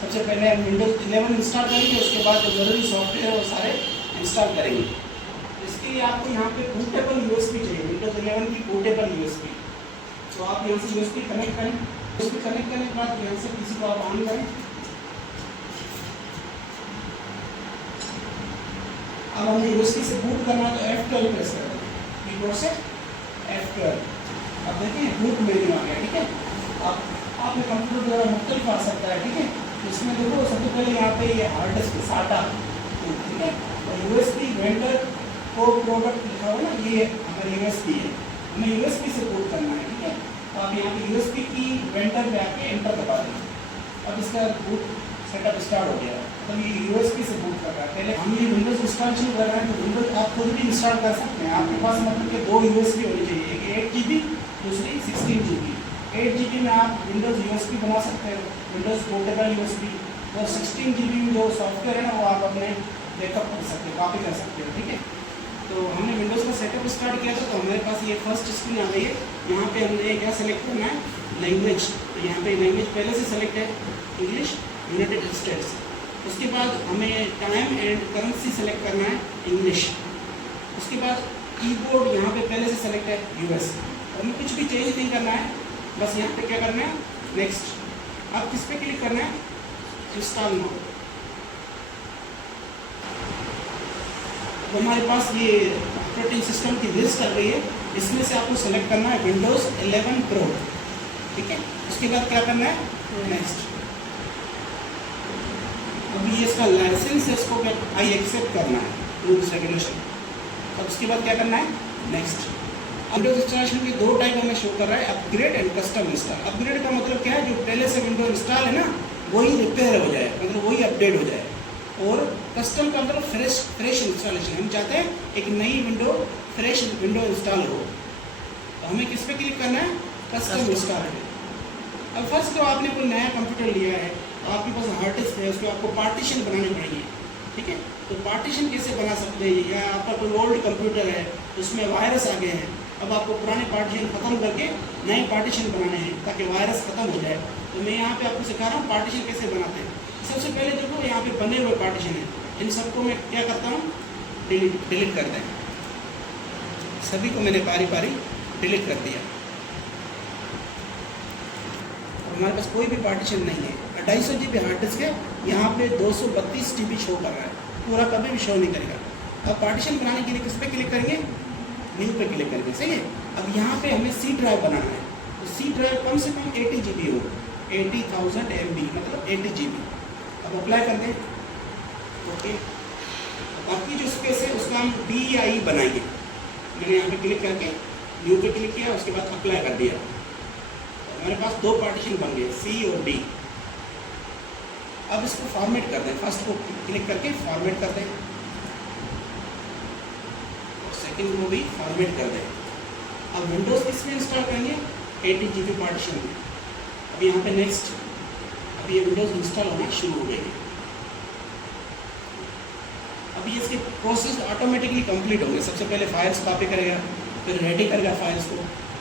सबसे पहले हम विंडोज़ 11 इंस्टॉल करेंगे, उसके बाद जो ज़रूरी सॉफ्टवेयर है वो सारे इंस्टॉल करेंगे। इसके लिए आपको यहाँ पे बूटेबल यूएसबी चाहिए, विंडोज़ 11 की बूटेबल यूएसबी। तो आप यहाँ से यूएसबी कनेक्ट करें, यूएसबी कनेक्ट करने के बाद यहाँ से पीसी को आप ऑन करें। अब हमें यूएसबी से बूट करना है तो F12 प्रेस करें, कीबोर्ड से F12। अब देखिए बूट मेन्यू आ गया, ठीक है। अब आपके कंप्यूटर द्वारा मुख्तलिफ आ सकता है, ठीक है। इसमें देखो सबसे पहले यहाँ पे ये हार्ड डिस्क SATA, ठीक है, और यूएसबी वेंडर को प्रोडक्ट लिखा हुआ ना, ये हमारी यूएसबी है, हमें यूएसबी से बूट करना है, ठीक है। तो आप यहाँ पे यूएसबी की वेंडर पे आके एंटर दबा दें। अब इसका बूट सेटअप स्टार्ट हो गया। तो ये यूएसबी से बूट कर रहा है। पहले हम ये विंडोज़ इंस्टॉलेशन कर रहे हैं, तो विंडोज़ आप खुद भी इंस्टॉल कर सकते हैं। आपके पास मतलब कि 2 यूएसबी होनी चाहिए, एक 8 GB, दूसरी 16 GB। 8 GB में आप विंडोज़ यूएसबी बना सकते हो, विंडोज़ पोर्टेबल यूएसबी, और 16 GB में जो सॉफ्टवेयर है ना वो आप अपने बैकअप कर सकते हो, कॉपी कर सकते हो, ठीक है। तो हमने विंडोज़ का सेटअप स्टार्ट किया था, तो हमारे पास ये फर्स्ट स्क्रीन आ गई है। यहाँ पे हमने क्या सेलेक्ट करना है, लैंग्वेज। तो यहाँ पे लैंग्वेज पहले से सेलेक्ट है, इंग्लिश, यूनाइटेड स्टेट्स। उसके बाद हमें टाइम एंड करेंसी सेलेक्ट करना है, इंग्लिश। उसके बाद कीबोर्ड यहाँ पे पहले से सेलेक्ट है, यूएस। हमें कुछ भी चेंज नहीं करना है, बस यहाँ पे क्या करना है, नेक्स्ट। अब किस पे क्लिक करना है, इंस्टॉल नाउ। तो हमारे पास ये ऑपरेटिंग सिस्टम की लिस्ट आ गई है, इसमें से आपको सेलेक्ट करना है विंडोज़ 11 प्रो, ठीक है। उसके बाद क्या करना है, नेक्स्ट। अभी ये इसका लाइसेंस है, इसको आई एक्सेप्ट करना है, रूल्स रेगुलेशन। अब उसके बाद क्या करना है, नेक्स्ट। विंडोज इंस्टॉलेशन के 2 टाइप हमें शो कर रहा है, upgrade and custom install. Upgrade का मतलब क्या है, जो पहले से विंडो इंस्टॉल है ना वही रिपेयर हो जाए, मतलब वही अपडेट हो जाए। और कस्टम का मतलब फ्रेश इंस्टॉलेशन। हम चाहते हैं एक नई विंडो, फ्रेश विंडो इंस्टॉल हो। तो हमें किस पे क्लिक करना है, कस्टम इंस्टॉल। अब फर्स्ट तो आपने कोई नया कंप्यूटर लिया है, आपके पास हार्ड डिस्क है, उसको आपको पार्टीशन बनाने पड़ेंगे, ठीक है। तो पार्टीशन कैसे बना सकते हैं, या आपका कोई ओल्ड कंप्यूटर है उसमें वायरस आ गए हैं, अब आपको पुराने पार्टीशन ख़त्म करके नए पार्टीशन बनाने हैं ताकि वायरस ख़त्म हो जाए। तो मैं यहाँ पे आपको सिखा रहा हूँ पार्टीशन कैसे बनाते हैं। सबसे पहले देखो यहाँ पे बने हुए पार्टीशन है, इन सबको मैं क्या करता हूँ, डिलीट कर दें। सभी को मैंने बारी बारी डिलीट कर दिया। हमारे पास कोई भी पार्टीशन नहीं है। 250 GB हार्ड डिस्क है, यहाँ पे 232 GB शो कर रहा है, पूरा कभी भी शो नहीं करेगा। अब पार्टीशन बनाने के लिए किस पे क्लिक करेंगे, न्यू पे क्लिक करेंगे, सही है। अब यहाँ पे हमें सी ड्राइव बनाना है, तो सी ड्राइव कम से कम 80 GB हो, 80,000 MB मतलब 80 GB। अब अप्लाई कर दें, ओके। बाकी जो स्पेस है उसका हम DI बनाएंगे। मैंने यहाँ पे क्लिक करके न्यू पे क्लिक किया, उसके बाद अप्लाई कर दिया। हमारे पास 2 पार्टीशन बन गए, C और D। अब इसको फॉर्मेट कर दें, फर्स्ट को क्लिक करके फॉर्मेट कर दें, और सेकंड को भी फॉर्मेट कर दें। अब विंडोज़ किस में इंस्टॉल करेंगे, 80 GB पार्टीशन में। अब यहाँ पे नेक्स्ट। अब ये विंडोज़ इंस्टॉल होना शुरू हो गई। अब ये इसके प्रोसेस ऑटोमेटिकली कंप्लीट होंगे। सबसे पहले फाइल्स कॉपी करेगा, फिर रेडी करेगा फाइल्स को,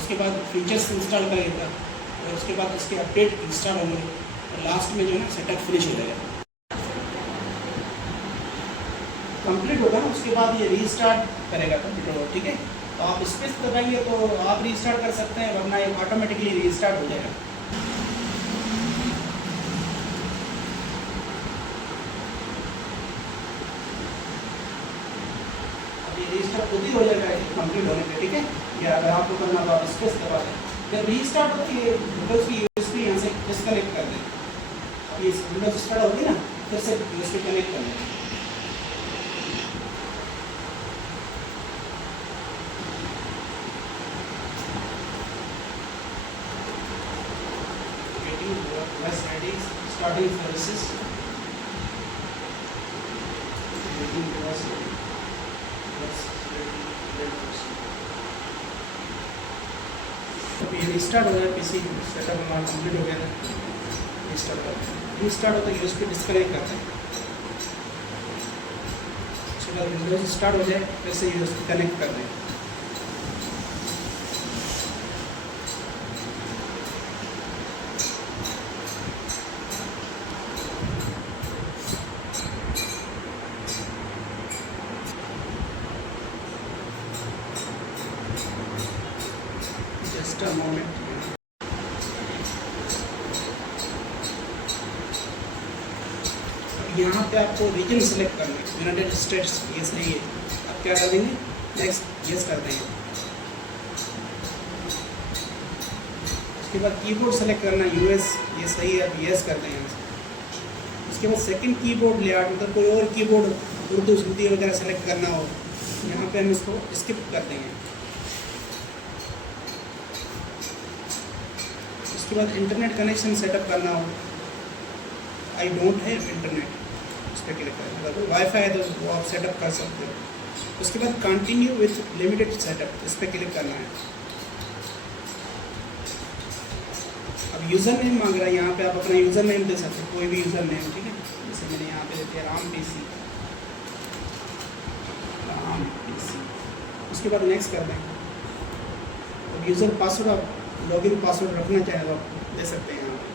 उसके बाद फीचर्स इंस्टॉल करेगा, और उसके बाद उसके अपडेट इंस्टॉल होंगे, और लास्ट में जो है ना सेटअप फिनिश हो जाएगा। कंप्लीट होगा ना, उसके बाद ये रीस्टार्ट करेगा कंप्यूटर, ठीक है। तो आप स्पेस दबाएंगे तो आप रीस्टार्ट कर सकते हैं, वरना ये ऑटोमेटिकली रीस्टार्ट हो जाएगा। अब ये रीस्टार्ट खुद ही हो जाएगा कंप्लीट होने पे, ठीक है। या अगर आपको करना तो आप स्पेस दबा दें। जब रीस्टार्ट होती है विंडोज़ की यूएसबी यहाँ से डिस्कनेक्ट कर दें। अब ये विंडोज़ स्टार्ट होगी ना, फिर से यूएसबी कनेक्ट कर दें। Starting services. ये रिस्टार्ट हो गया, पीसी सेटअप हमारा कंप्लीट हो गया था। रिस्टार्ट करते हैं, रिस्टार्ट होता है यूएसबी डिस्कनेक्ट करते हैं, उसके बाद विंडोज स्टार्ट हो जाए फिर से यूएसबी कनेक्ट कर दें। a moment. यहाँ पे आपको रीजन सेलेक्ट करना है, यूनाइटेड स्टेट्स, ये सही है। अब क्या कर देंगे, नेक्स्ट यस कर देंगे। उसके बाद कीबोर्ड सेलेक्ट करना है, यूएस, ये सही है, अब यस कर देंगे। उसके बाद सेकंड कीबोर्ड लेआउट, मतलब कोई और कीबोर्ड उर्दू हिंदी वगैरह सेलेक्ट करना हो, यहाँ पे हम इसको स्किप कर देंगे। उसके बाद इंटरनेट कनेक्शन सेटअप करना हो, आई डोंट हैव इंटरनेट, उस पर क्लिक करें। अगर वाईफाई है तो वो आप सेटअप कर सकते हो। उसके बाद कंटिन्यू विथ लिमिटेड सेटअप, इस पर क्लिक करना है। अब यूज़र नेम मांग रहा है, यहाँ पे आप अपना यूज़र नेम दे सकते हो, कोई भी यूज़र नेम, ठीक है। जैसे मैंने यहाँ पे दे दिया राम PC। उसके बाद नेक्स्ट कर दें। अब यूज़र पासवर्ड आप लॉगिन पासवर्ड रखना चाहे तो आप दे सकते हैं यहाँ पे,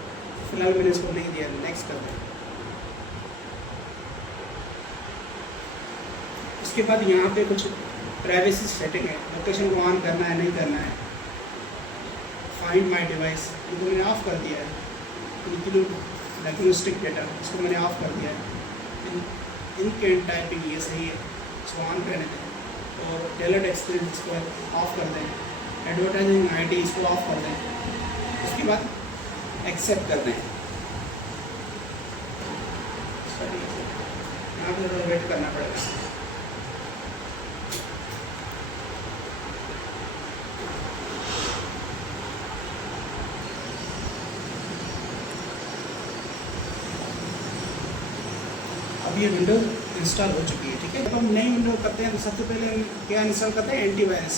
फिलहाल मैंने इसको नहीं दिया, नेक्स्ट कर दें। उसके बाद यहाँ पे कुछ प्राइवेसी सेटिंग है, लोकेशन को ऑन करना है नहीं करना है। फाइंड माई डिवाइस, इनको मैंने ऑफ कर दिया है। इंक्लूड डायग्नोस्टिक डेटा, इसको मैंने ऑफ कर दिया है। इंक एंड टाइपिंग, ये सही है, इसको ऑन करने दें। और टेलर एक्सपीरियंस, इसको ऑफ कर दें। एडवर्टाइजिंग ID, इसको ऑफ कर दें। उसके बाद एक्सेप्ट कर दें। यहाँ पर थोड़ा वेट करना पड़ेगा। अब ये विंडोज इंस्टॉल हो चुकी है, ठीक है। जब हम नई विंडो करते हैं तो सबसे पहले हम क्या इंस्टॉल करते हैं, एंटीवायरस।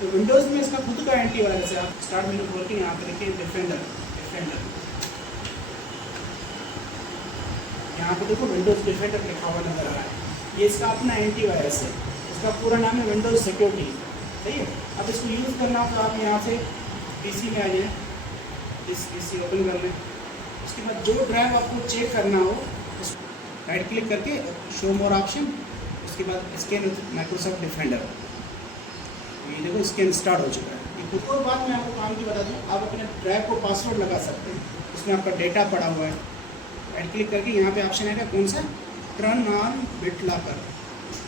तो विंडोज़ में इसका खुद का एंटीवायरस है। आप स्टार्ट मेनू खोल के यहाँ पे देखिए डिफेंडर, यहाँ पे देखो विंडोज़ डिफेंडर लिखा हुआ नजर आ रहा है, ये इसका अपना एंटीवायरस है। इसका पूरा नाम है विंडोज़ सिक्योरिटी, सही है। अब इसको यूज़ करना हो तो आप यहाँ से PC में आ जाए, इस PC ओपन कर लें। उसके बाद जो ड्राइव आपको चेक करना हो, राइट क्लिक करके शो मोर ऑप्शन, उसके बाद स्कैन विद माइक्रोसॉफ्ट डिफेंडर। ये देखो स्कैन स्टार्ट हो चुका है। एक और बात मैं आपको काम की बता दूँ, आप अपने ड्राइव को पासवर्ड लगा सकते हैं, उसमें आपका डेटा पड़ा हुआ है। राइट क्लिक करके यहाँ पे ऑप्शन है कौन सा, टर्न ऑन बिट लॉकर।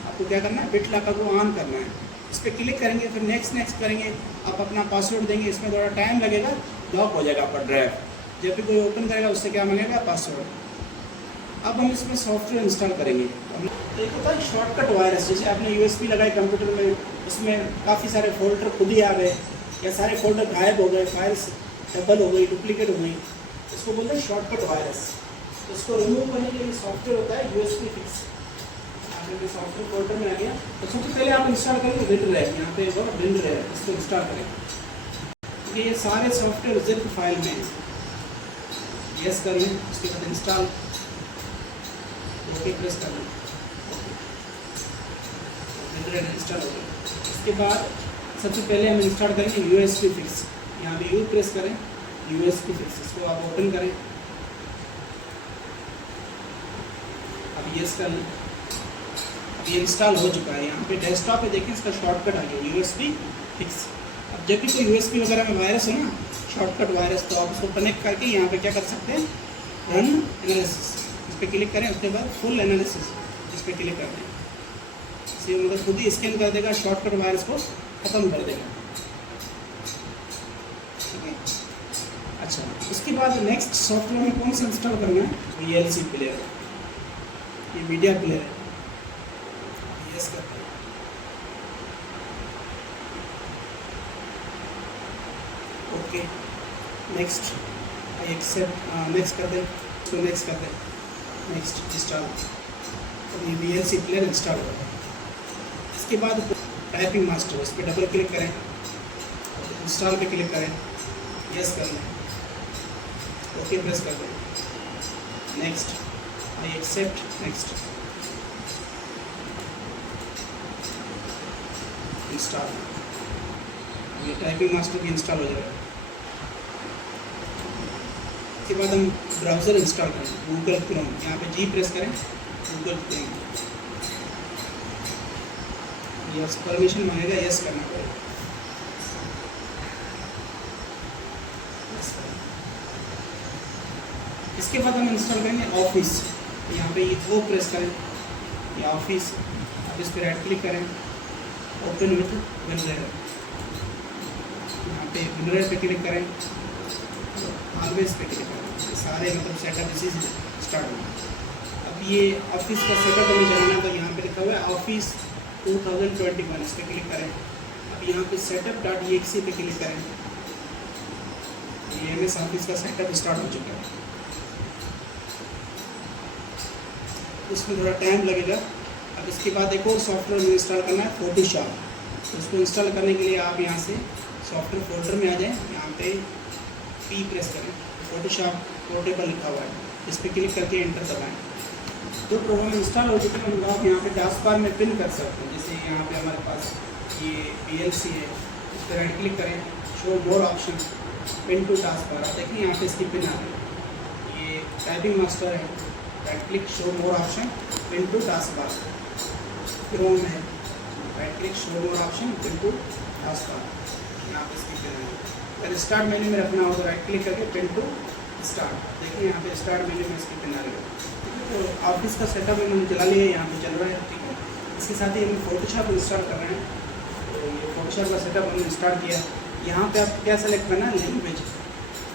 आपको क्या करना है, बिट लॉकर को ऑन करना है। इस पर क्लिक करेंगे, फिर नेक्स्ट करेंगे, आप अपना पासवर्ड देंगे। इसमें थोड़ा टाइम लगेगा, लॉक हो जाएगा आपका ड्राइव। जब भी कोई ओपन करेगा उससे क्या मांगेगा, पासवर्ड। अब हम इसमें सॉफ्टवेयर इंस्टॉल करेंगे। एक होता है शॉर्टकट वायरस, जैसे आपने USB लगाए कंप्यूटर में, उसमें काफ़ी सारे फोल्डर खुद ही आ गए, या सारे फोल्डर गायब हो गए, फाइल्स डबल हो गई, डुप्लीकेट हो गई, इसको बोलते हैं शॉर्टकट वायरस। तो इसको रिमूव करने के लिए सॉफ्टवेयर होता है USB फिक्स। आपने सॉफ्टवेयर फोल्डर में आ गया तो सबसे पहले आप इंस्टॉल करेंगे WinRAR, यहाँ पे होगा WinRAR, इसको इंस्टॉल करें। क्योंकि ये सारे सॉफ्टवेयर जिप फाइल में हैं। यस कर लें, उसके बाद इंस्टॉल ओके प्रेस कर लें, WinRAR इंस्टॉल हो गया। इसके बाद सबसे पहले हम इंस्टॉल करेंगे USB फिक्स। यहाँ पे यू प्रेस करें, USB फिक्स, इसको आप ओपन करें। अब यस कर लें। अब ये इंस्टॉल हो चुका है। यहाँ पे डेस्कटॉप पे देखें, इसका शॉर्टकट आ गया USB फिक्स। अब जब भी कोई USB वगैरह में वायरस हो ना, शॉर्टकट वायरस, तो आप उसको कनेक्ट करके यहाँ पे क्या कर सकते हैं, रन एनालिसिस, इस पर क्लिक करें। उसके बाद फुल एनालिसिस, इस पर क्लिक कर दें। इसे मतलब खुद ही स्कैन कर देगा, शॉर्टकट वायरस को ख़त्म कर देगा, ठीक है। अच्छा, उसके बाद नेक्स्ट सॉफ्टवेयर में कौन सा इंस्टॉल करना है, VLC प्लेयर, ये मीडिया प्लेयर है। यस करते हैं। Okay, next, I accept, next कर दें, इसको नेक्स्ट कर दें, नेक्स्ट इंस्टॉल। तो ये VLC प्लेयर इंस्टॉल होगा। इसके बाद टाइपिंग मास्टर, इस पर डबल क्लिक करें, इंस्टॉल पे क्लिक करें, यस कर लें, ओके प्रेस कर दें, next, I accept, next, install. ये टाइपिंग मास्टर भी इंस्टॉल हो जाएगा। इसके बाद हम ब्राउज़र इंस्टॉल करें, गूगल क्रोम, यहाँ पे जी प्रेस करें, गूगल क्रोम। यस परमिशन मांगेगा, यस करना पड़ेगा। इसके बाद हम इंस्टॉल करेंगे ऑफिस। यहाँ पे ये ओ प्रेस करें, ये ऑफिस, अब इस पर राइट क्लिक करें, ओपन विथ विनरेयर, यहाँ पे विनरेयर पे क्लिक करें, ऑलवेज पे क्लिक करें। ये सारे मतलब सेटअप इसी से स्टार्ट होगा। अब ये ऑफिस का सेटअप हमें चलाना है, तो यहाँ पे लिखा हुआ है ऑफिस 2021, इस पर क्लिक करें। अब यहाँ पे setup.exe पे क्लिक करें। ये MS ऑफिस का सेटअप स्टार्ट हो चुका है। इसमें थोड़ा टाइम लगेगा। अब इसके बाद एक और सॉफ्टवेयर में इंस्टॉल करना है, फोटोशॉप। तो इसको इंस्टॉल करने के लिए आप यहाँ से सॉफ्टवेयर फोल्डर में आ जाएं, यहाँ पे P प्रेस करें, फोटोशॉप पोर्टेबल लिखा हुआ है, इस पर क्लिक करके एंटर दबाएं। जो प्रोग्राम इंस्टॉल हो चुके हैं उनको आप यहाँ पे टास्क बार में पिन कर सकते हैं। जैसे यहाँ पे हमारे पास ये PLC है, इस पर राइट क्लिक करें, show more option, pin to task bar. आप देखिए यहाँ पे इसकी पिन आ गई। ये टाइपिंग मास्टर है, right click, show more option, pin to task bar. Chrome है, right click, show more option, pin to task bar, यहाँ पे इसकी पिन आ गई। अगर स्टार्ट मेन्यू में रखना हो तो राइट क्लिक करके पिन टू स्टार्ट, देखिए यहाँ पे स्टार्ट मेन्यू में इसकी पिन आ रही है। तो ऑफिस का सेटअप हमने चला लिया है, यहाँ पे चल रहा है, ठीक है। इसके साथ ही हम फोटोशॉप इंस्टॉल कर रहे हैं। तो ये फोटोशॉप का सेटअप हमने स्टार्ट किया। यहाँ पे आप क्या सेलेक्ट करना है, लैंग्वेज।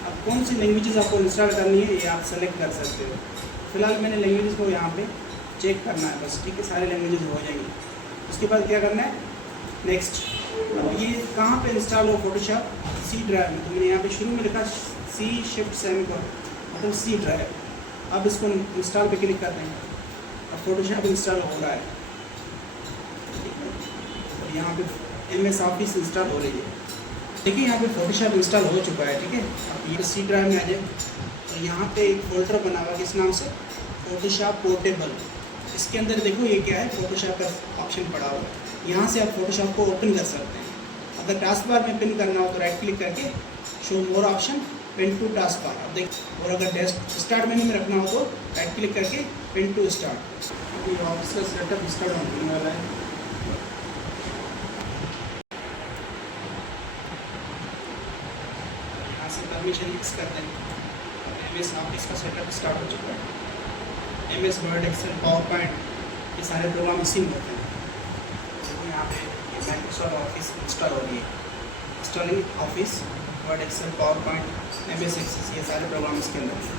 अब कौन सी लैंग्वेजेस आपको इंस्टॉल करनी है ये आप सेलेक्ट कर सकते हो। फिलहाल मैंने लैंग्वेजेस को यहाँ पे चेक करना है बस, ठीक है, सारे लैंग्वेजेस हो जाएंगे। उसके बाद क्या करना है, नेक्स्ट। अब ये कहाँ पे इंस्टॉल हो फोटोशॉप, C ड्राइव में। तो मैंने यहाँ पे शुरू में लिखा C/7 मतलब C ड्राइव। अब इसको इंस्टॉल पे क्लिक करते हैं, अब फोटोशॉप इंस्टॉल हो रहा है, ठीक है। और यहाँ पे MS ऑफिस इंस्टॉल हो रही है। देखिए यहाँ पे फोटोशॉप इंस्टॉल हो चुका है, ठीक है। अब ये C ड्राइव में आ जाए, तो यहाँ पे एक फोल्डर बना हुआ है किस नाम से, फोटोशॉप पोर्टेबल। इसके अंदर देखो ये क्या है, फोटोशॉप का ऑप्शन पड़ा हुआ है। यहाँ से आप फोटोशॉप को ओपन कर सकते हैं। अगर टास्क बार में पिन करना हो तो राइट क्लिक करके show more option, pin to task bar. अब देखिए, और अगर स्टार्ट मेन्यू में रखना हो तो राइट क्लिक करके पिन टू स्टार्ट। अभी ऑफिस का सेटअप स्टार्ट होने वाला है। यहाँ से परमिशन फिक्स करते हैं। MS ऑफिस का सेटअप स्टार्ट हो चुका है। MS Word, Excel, PowerPoint, ये सारे प्रोग्राम इसी में होते हैं। तो यहाँ पे माइक्रोसॉफ्ट ऑफिस इंस्टॉल हो रही है। Installing Office, Word, Excel, PowerPoint, MS Access, ये सारे प्रोग्राम इसके अंदर हैं।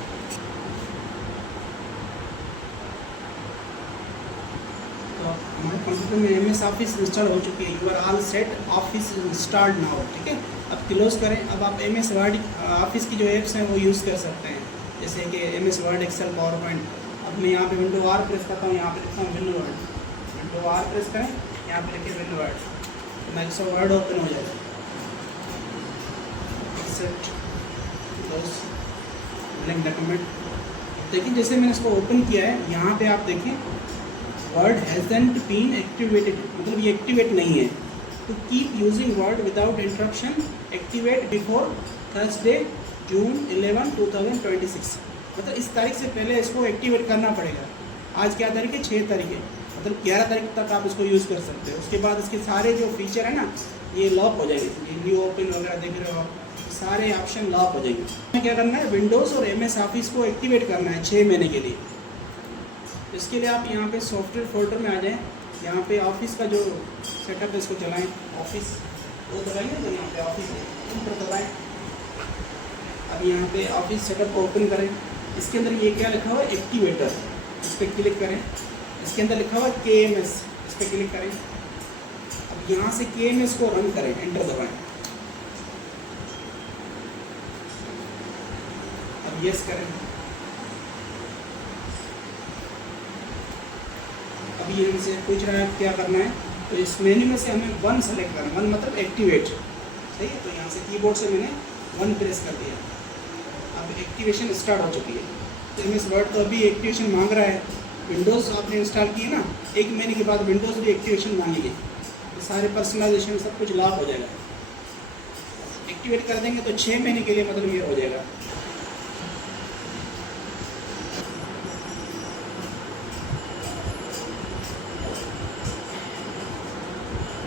तो हमारे कंप्यूटर में MS ऑफिस इंस्टॉल हो चुकी है। You are all set, Office installed now, ठीक है। अब क्लोज करें। अब आप MS वर्ड ऑफिस की जो एप्स हैं वो यूज़ कर सकते हैं, जैसे कि MS Word, Excel, PowerPoint. अब मैं यहाँ पे विंडो R प्रेस करता हूँ, यहाँ पे लिखता हूँ विंडो वर्ड, विंडो R प्रेस करें, यहाँ पे लिखिए window Word, Microsoft Word open हो जाएगा। Accept, close, blank document. देखिए जैसे मैंने इसको ओपन किया है, यहाँ पे आप देखें वर्ड हैजंट बीन एक्टिवेटेड, मतलब ये एक्टिवेट नहीं है। To keep using Word without interruption, activate before Thursday June 11, 2026। मतलब इस तारीख से पहले इसको एक्टिवेट करना पड़ेगा। आज क्या तारीख है, 6 तारीख है, मतलब 11 तारीख तक आप इसको यूज़ कर सकते हो। उसके बाद इसके सारे जो फीचर है ना ये लॉक हो जाएंगे। ये न्यू ओपन वगैरह देख रहे हो आप, सारे ऑप्शन लॉक हो जाएंगे। हमें क्या करना है, विंडोज़ और MS ऑफिस को एक्टिवेट करना है 6 महीने के लिए। इसके लिए आप यहाँ पे सॉफ्टवेयर फोल्डर में आ जाएं, यहाँ पे ऑफिस का जो सेटअप है इसको चलाएं। ऑफिस वो दबाएंगे तो यहाँ पे ऑफिस इंटर दबाएं। अब यहाँ पे ऑफिस सेटअप को ओपन करें। इसके अंदर ये क्या लिखा हुआ है, एक्टिवेटर, इस पर क्लिक करें। इसके अंदर लिखा हुआ है KMS, इस पर क्लिक करें। अब यहाँ से KMS को रन करें, एंटर दबाएं। अब यस करें। अभी हमसे पूछ रहा है क्या करना है, तो इस मेन्यू में से हमें 1 सेलेक्ट करना है। 1 मतलब एक्टिवेट, सही है। तो यहाँ से कीबोर्ड से मैंने 1 प्रेस कर दिया। अब एक्टिवेशन स्टार्ट हो चुकी है। MS वर्ड तो अभी एक्टिवेशन मांग रहा है। विंडोज़ आपने इंस्टॉल किए ना, 1 महीने के बाद विंडोज़ भी एक्टिवेशन मांगेगी। तो सारे पर्सनलाइजेशन सब कुछ लॉक हो जाएगा। एक्टिवेट कर देंगे तो 6 महीने के लिए मतलब ये हो जाएगा।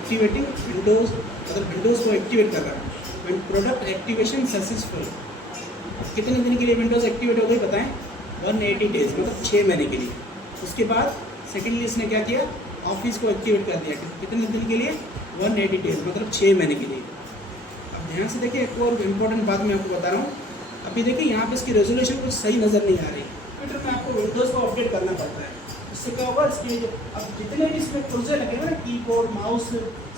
एक्टिवेटिंग विंडोज़, मतलब विंडोज़ को एक्टिवेट कर रहा है। Product activation successful. कितने दिन के लिए विंडोज़ एक्टिवेट हो गई बताएं। 180 डेज मतलब 6 महीने के लिए। उसके बाद सेकेंडली इसने क्या किया, ऑफिस को एक्टिवेट कर दिया। कितने दिन के लिए? 180 डेज मतलब 6 महीने के लिए। अब ध्यान से देखिए, एक और इम्पोर्टेंट बात मैं आपको बता रहा हूँ। अभी देखिए यहाँ पे इसकी रेजोल्यूशन कुछ सही नज़र नहीं आ रही। कंप्यूटर में आपको विंडोज़ को अपडेट करना पड़ता है। इससे क्या होगा, इसके जो अब जितने भी इसमें पुर्जे लगे हुए ना, keyboard, mouse,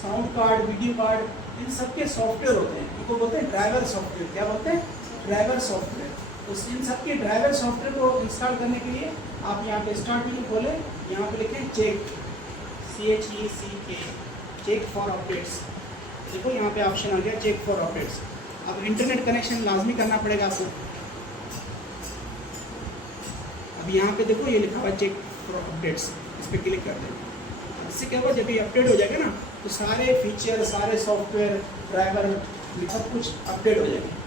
sound card, video card, इन सब के सॉफ्टवेयर होते हैं, इनको बोलते हैं ड्राइवर सॉफ्टवेयर। क्या बोलते हैं? Driver software. तो इन सब के ड्राइवर सॉफ्टवेयर को इंस्टॉल करने के लिए आप यहाँ पे स्टार्ट मेन्यू खोलें, यहाँ पे लिखें check, CHECK, check for updates. देखो यहाँ पे ऑप्शन आ गया चेक फॉर अपडेट्स। अब इंटरनेट कनेक्शन लाजमी करना पड़ेगा आपको। अब यहाँ पे देखो ये लिखा हुआ चेक फॉर अपडेट्स, इस पर क्लिक कर दें। इससे क्या होगा, जब ये अपडेट हो जाएगा ना, तो सारे फीचर, सारे सॉफ्टवेयर, ड्राइवर, सब कुछ अपडेट हो जाएंगे।